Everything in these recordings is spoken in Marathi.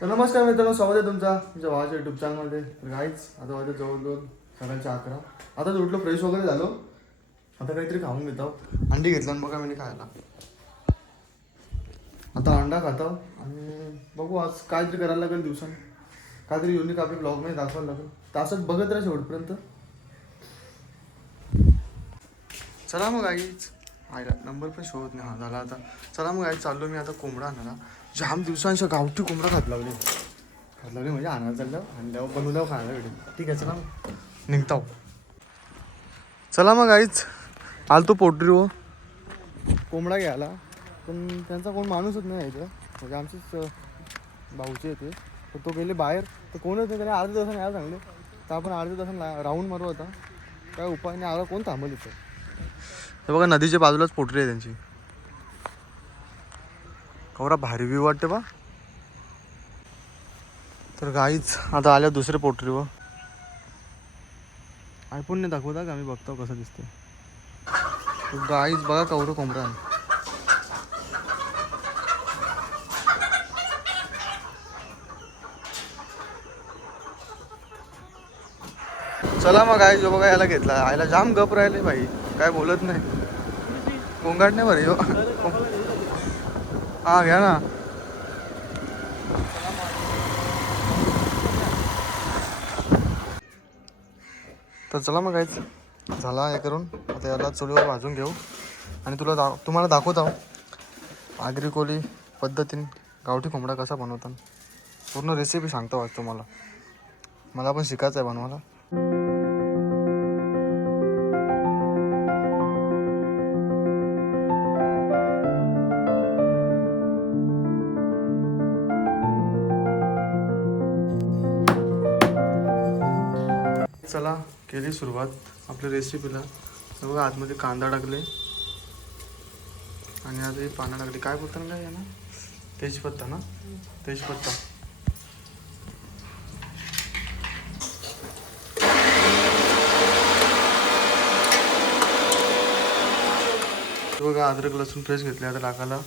तर नमस्कार मित्रांनो स्वागत आहे तुमचा तुमच्या भावाच्या युट्यूब चॅनलमध्ये गाईच आता वाजत जवळजवळ सकाळच्या अकरा. आता उठलो फ्रेश वगैरे झालो. आता काहीतरी खाऊन घेतो. अंडी घेतला आणि बघा मी खायला. आता अंडा खातो आणि बघू आज काहीतरी करायला लागेल दिवसान. काहीतरी युनिक आपल्या ब्लॉगमध्ये दाखवायला लागेल. तर असंच बघत राहा शेवटपर्यंत. चला मग आईच आईला नंबर पण शोधत नाही. हा झाला आता. चला मग आई चाललो मी आता कोंबडा आणायला. जाम दिवसांच्या गावठी कोंबडा खात लावले खात लावले म्हणजे आणायला चाललं. आणल्यावर बनवल्यावर खायला भेटेल. ठीक आहे चला मग. निघताव. चला मग आईच. आलतो पोटरी हो. कोंबडा घ्यायला. पण त्यांचा कोण माणूसच नाही इथं. म्हणजे आमचेच भाऊचे येते तर तो गेले बाहेर. तर कोणच नाही त्याने अर्ध्या तासाने यायला सांगले. तर आपण अर्ध्या तासाने राऊंड मारू होता काय उपाय नाही. आला कोण थांबल इथं? हे बघा नदीच्या बाजूलाच पोटरी आहे त्यांची. कवरा भारी व्ह्यू वाटते बा. तर गाईच आता आल्या दुसऱ्या पोटरीवर. आयफोन नाही दाखवता का? आम्ही बघतो कसं दिसते गाईच बघा कवरं कोंबडा चला मग आई जो बघा याला घेतला. आयला जाम गप राहिले भाई. काय बोलत नाही. कोंगाट नाही बरं ह्यो. घ्या ना. तर चला मग काहीच झाला हे करून. आता याला चुलीवर भाजून घेऊ. आणि तुला दा तुम्हाला दाखवत. आहो आगरी कोली पद्धतीने गावठी कोंबडा कसा बनवतात पूर्ण रेसिपी सांगतो आज तुम्हाला. मला पण शिकायचं आहे बनवायला. चला केली सुरुवात. आपल्या रेसिपीला तर बघा आतमध्ये कांदा टाकले. आणि आता पानं टाकली. काय बोलतात काय ना तेजपत्ता ना? तेजपत्ता. बघा अद्रक लसूण फ्रेश घेतले आता टाकायला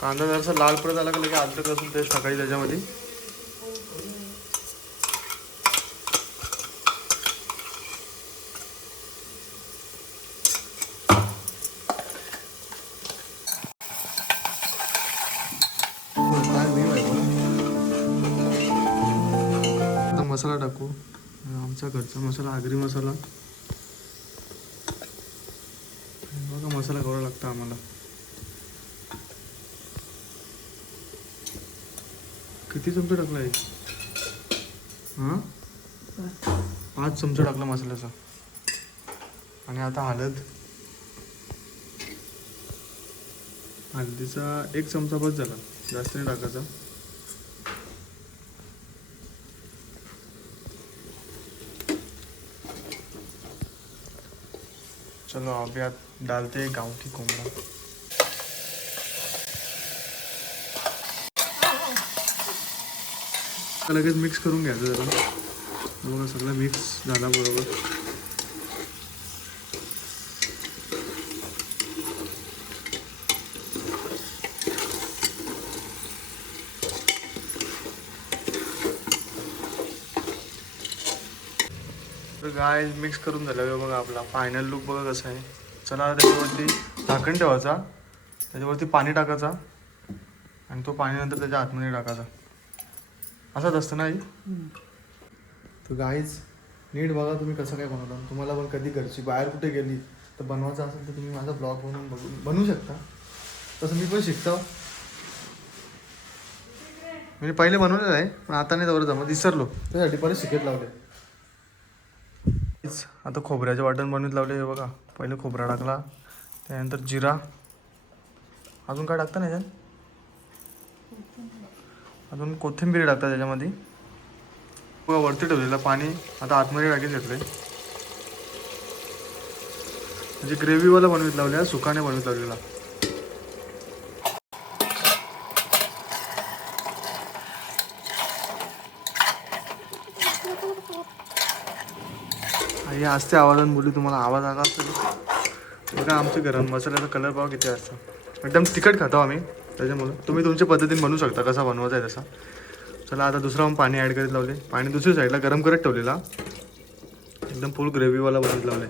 कांदा जरासा लाल परत आला की लगे अद्रक लसूण पेस्ट टाकायची त्याच्यामध्ये. मसाला टाकू. आमचा घरचा मसाला आगरी मसाला. बघा मसाला गोळा लागतो आम्हाला. किती चमचा टाकला आहे हां? पाच चमचा टाकला मसाल्याचा. आणि आता हळद. हळदीचा एक चमचा बस झाला. जास्त नाही टाकायचा. चलो अभी आप डालते हैं गाँव की कोंबड़ा लगेच मिक्स करून घ्यायचं जरा। बघा सगळं मिक्स झाला बरोबर। तर गाय मिक्स करून झालं बघा आपला फायनल लुक बघा कसा आहे. चला त्याच्यावरती झाकण ठेवायचा. त्याच्यावरती पाणी टाकायचा. आणि तो पाणी नंतर त्याच्या आतमध्ये टाकायचा. असंच असतं नाही तर गाईज नीट बघा तुम्ही कसं काय बनवता. तुम्हाला पण कधी घरची बाहेर कुठे गेली तर बनवायचं असेल तर तुम्ही माझा ब्लॉग बनवून बघून बनवू शकता. तसं मी पण शिकतो. म्हणजे पहिले बनवलेलं आहे पण आता नाही तेवढं जमत. विसरलो. त्यासाठी परत शिकत लावले. आता खोबऱ्याचे वाटण बनवित लावले हे बघा. पहिले खोबरा टाकला त्यानंतर जिरा. अजून काय टाकता ना याच्यात अजून कोथिंबीर टाकतात त्याच्यामध्ये. बघा वरती ठेवलेलं पाणी आता आतमध्ये टाकीत घेतलंय. म्हणजे ग्रेव्हीवाला बनवीत लावल्या सुकाने बनवीत लावलेला. हे असते आवाजात बोलली तुम्हाला आवाज आला असेल. बघा आमच्या गरम मसाल्याचा कलर पाव किती असतो. एकदम तिखट खातो आम्ही त्याच्यामुळं. तुम्ही तुमच्या पद्धतीने बनवू शकता कसा बनवायचा आहे तसा. चला आता दुसरा मग पाणी ॲड करीत लावले. पाणी दुसऱ्या साईडला गरम करत ठेवलेला. एकदम फुल ग्रेव्हीवाला बनवत लावले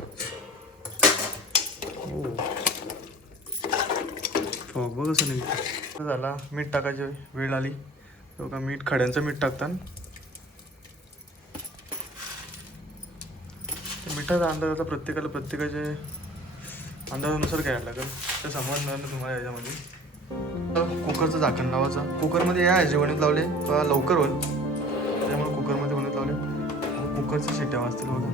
हो बघ कसं निघतं झाला मीठ टाकायची वेळ आली. बघा मीठ खड्यांचं मीठ टाकतात मिठाचा अंदाज आता प्रत्येकाला प्रत्येकाचे अंदाजानुसार घ्यायला लागेल. ते समजणार ना तुम्हाला याच्यामध्ये. तर कुकरचं झाकण लावायचं. कुकरमध्ये या ह्याचे वणीत लावले का लवकर होईल. त्यामुळे कुकरमध्ये बनवत लावले. कुकरच्या शिट्ट्या वाजतील बघा.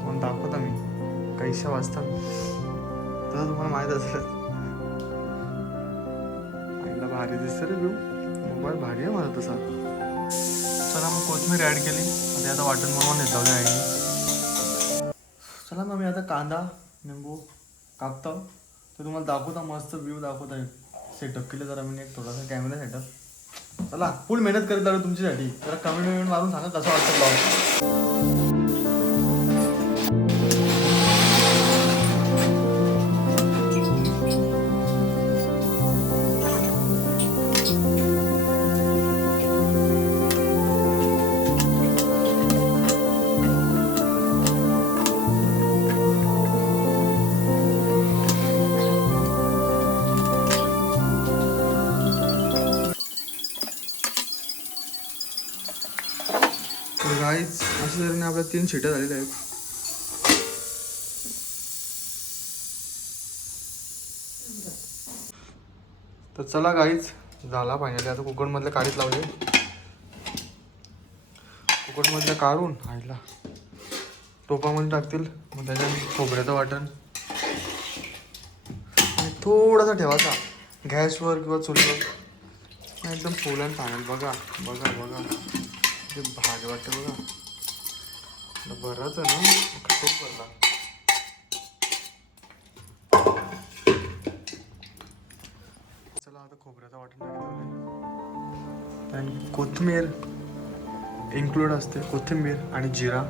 तुम्हाला दाखवत आम्ही कैशा वाजतात तसं तुम्हाला माहीत असेल. आईला भारी दिसतं रे व्यू मोबाईल भारी आहे मला तसा. चला मग कोथमीर ॲड केली. आणि आता वाटण म्हणून येत लावले आईने. चला मग मी आता कांदा निंबू कापतो. तर तुम्हाला दाखवता मस्त व्ह्यू दाखवता. सेटअप केलं जरा मी एक थोडासा कॅमेरा सेटअप चला फुल मेहनत करत आलो तुमच्यासाठी. जरा कमेंट विमेंट मारून सांगा कसं वाटतं ब्लॉग तीन शिट्या झालेल्या आहेत. तर चला गाईच झाला फायनली आता कुकरमधले काढीत लावले. कुकरमधलं काढून आईला टोपामध्ये टाकतील. मग त्याच्यात खोबऱ्याचं वाटण. आणि थोडासा ठेवायचा. गॅसवर किंवा चुलीवर. एकदम फुलान पाण्यात बघा बघा बघा. ते भारी वाटतं बघा. बराच आहे ना. खूप भरला. चला आता खोबऱ्याचा वाटण आणि कोथिंबीर इन्क्लूड असते. कोथिंबीर आणि जिरा.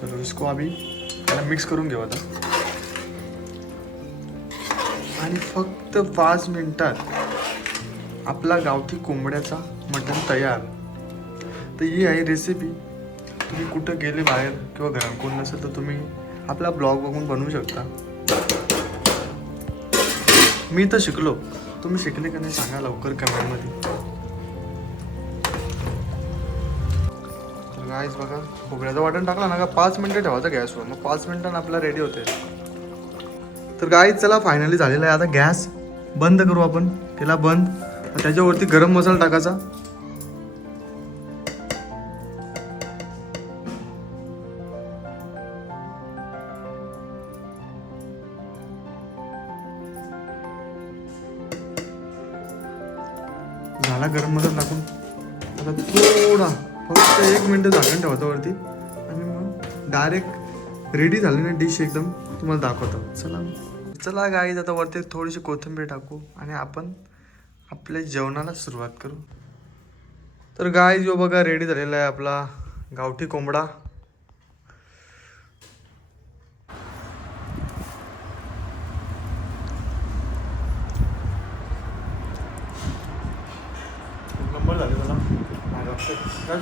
चलो इसको आम्ही त्याला मिक्स करून घेऊ आता. आणि फक्त पाच मिनिटात आपला गावठी कोंबड्याचा मटण तयार. तर ही आहे रेसिपी तुम्ही कुठं गेले बाहेर किंवा घरात कोण नसेल तर तुम्ही आपला ब्लॉग बघून बनवू शकता. मी तर शिकलो. तुम्ही शिकले का नाही सांगा लवकर कमेंटमध्ये गायस बघा खोबऱ्याचं वाटण टाकला ना का? पाच मिनटं ठेवायचं गॅसवर मग पाच मिनिटांनी आपला रेडी होते. तर गाईज चला फायनली झालेला आहे आता गॅस. बंद करू आपण. केला बंद. त्याच्यावरती गरम मसाला टाकायचा. झाला गरम मसाला टाकून. आता थोडा फक्त एक मिनटं झाकण ठेवतो वरती आणि मग डायरेक्ट रेडी झाली ना डिश एकदम तुम्हाला दाखवतो. चला. चला गाईज आता वरती थोडीशी कोथिंबीर टाकू आणि आपण आपल्या जेवणाला सुरुवात करू. तर गाय जो बघा रेडी झालेला आहे आपला गावठी कोंबडा. नंबर झाले मला काय